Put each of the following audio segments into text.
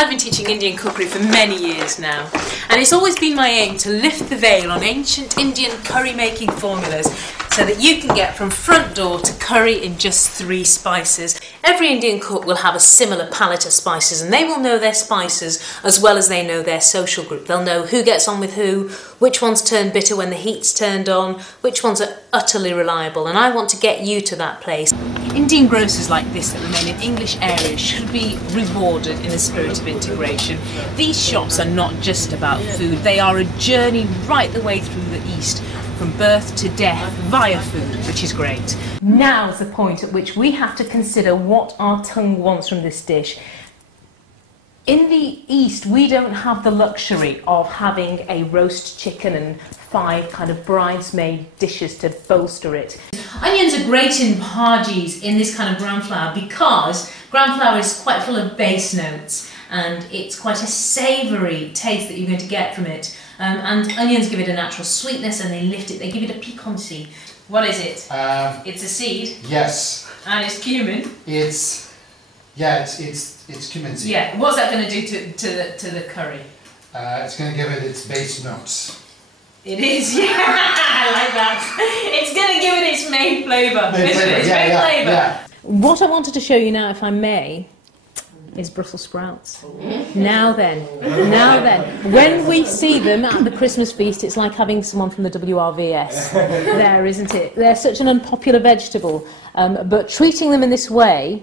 I've been teaching Indian cookery for many years now, and it's always been my aim to lift the veil on ancient Indian curry making formulas so that you can get from front door to curry in just 3 spices. Every Indian cook will have a similar palette of spices, and they will know their spices as well as they know their social group. They'll know who gets on with who, which ones turn bitter when the heat's turned on, which ones are utterly reliable, and I want to get you to that place. Indian grocers like this that remain in English areas should be rewarded in the spirit of integration. These shops are not just about food, they are a journey right the way through the East, from birth to death via food, which is great. Now's the point at which we have to consider what our tongue wants from this dish. In the East, we don't have the luxury of having a roast chicken and 5 kind of bridesmaid dishes to bolster it. Onions are great in bhajis in this kind of gram flour because gram flour is quite full of base notes and it's quite a savoury taste that you're going to get from it. And onions give it a natural sweetness and they lift it, they give it a piquancy. What is it? It's a seed? Yes. And it's cumin? It's cumin seed. Yeah, what's that going to do to the curry? It's going to give it its base notes. It is, yeah, I like that. It's going to give it its main flavour, isn't it? Its main flavour. Yeah. What I wanted to show you now, if I may, is Brussels sprouts. Now then, when we see them at the Christmas feast, it's like having someone from the WRVS there, isn't it? They're such an unpopular vegetable, but treating them in this way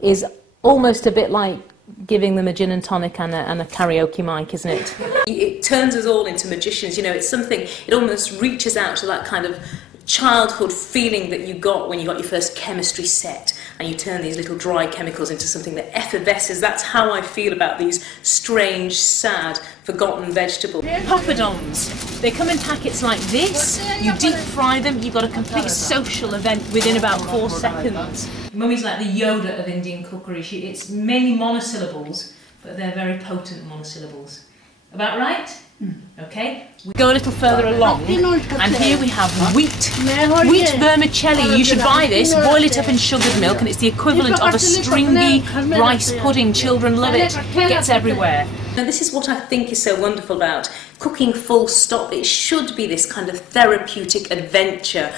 is almost a bit like giving them a gin and tonic and a karaoke mic, isn't it? It turns us all into magicians, you know, it's something, it almost reaches out to that kind of childhood feeling that you got when you got your first chemistry set and you turn these little dry chemicals into something that effervesces. That's how I feel about these strange, sad, forgotten vegetables. Poppadoms, they come in packets like this, you deep fry them, you've got a complete social event within about 4 seconds. Mummy's like the Yoda of Indian cookery. It's mainly monosyllables, but they're very potent monosyllables. About right? Okay, we go a little further along, and here we have wheat vermicelli. You should buy this, boil it up in sugared milk, and it's the equivalent of a stringy rice pudding. Children love it, gets everywhere. Now this is what I think is so wonderful about cooking full stop. It should be this kind of therapeutic adventure.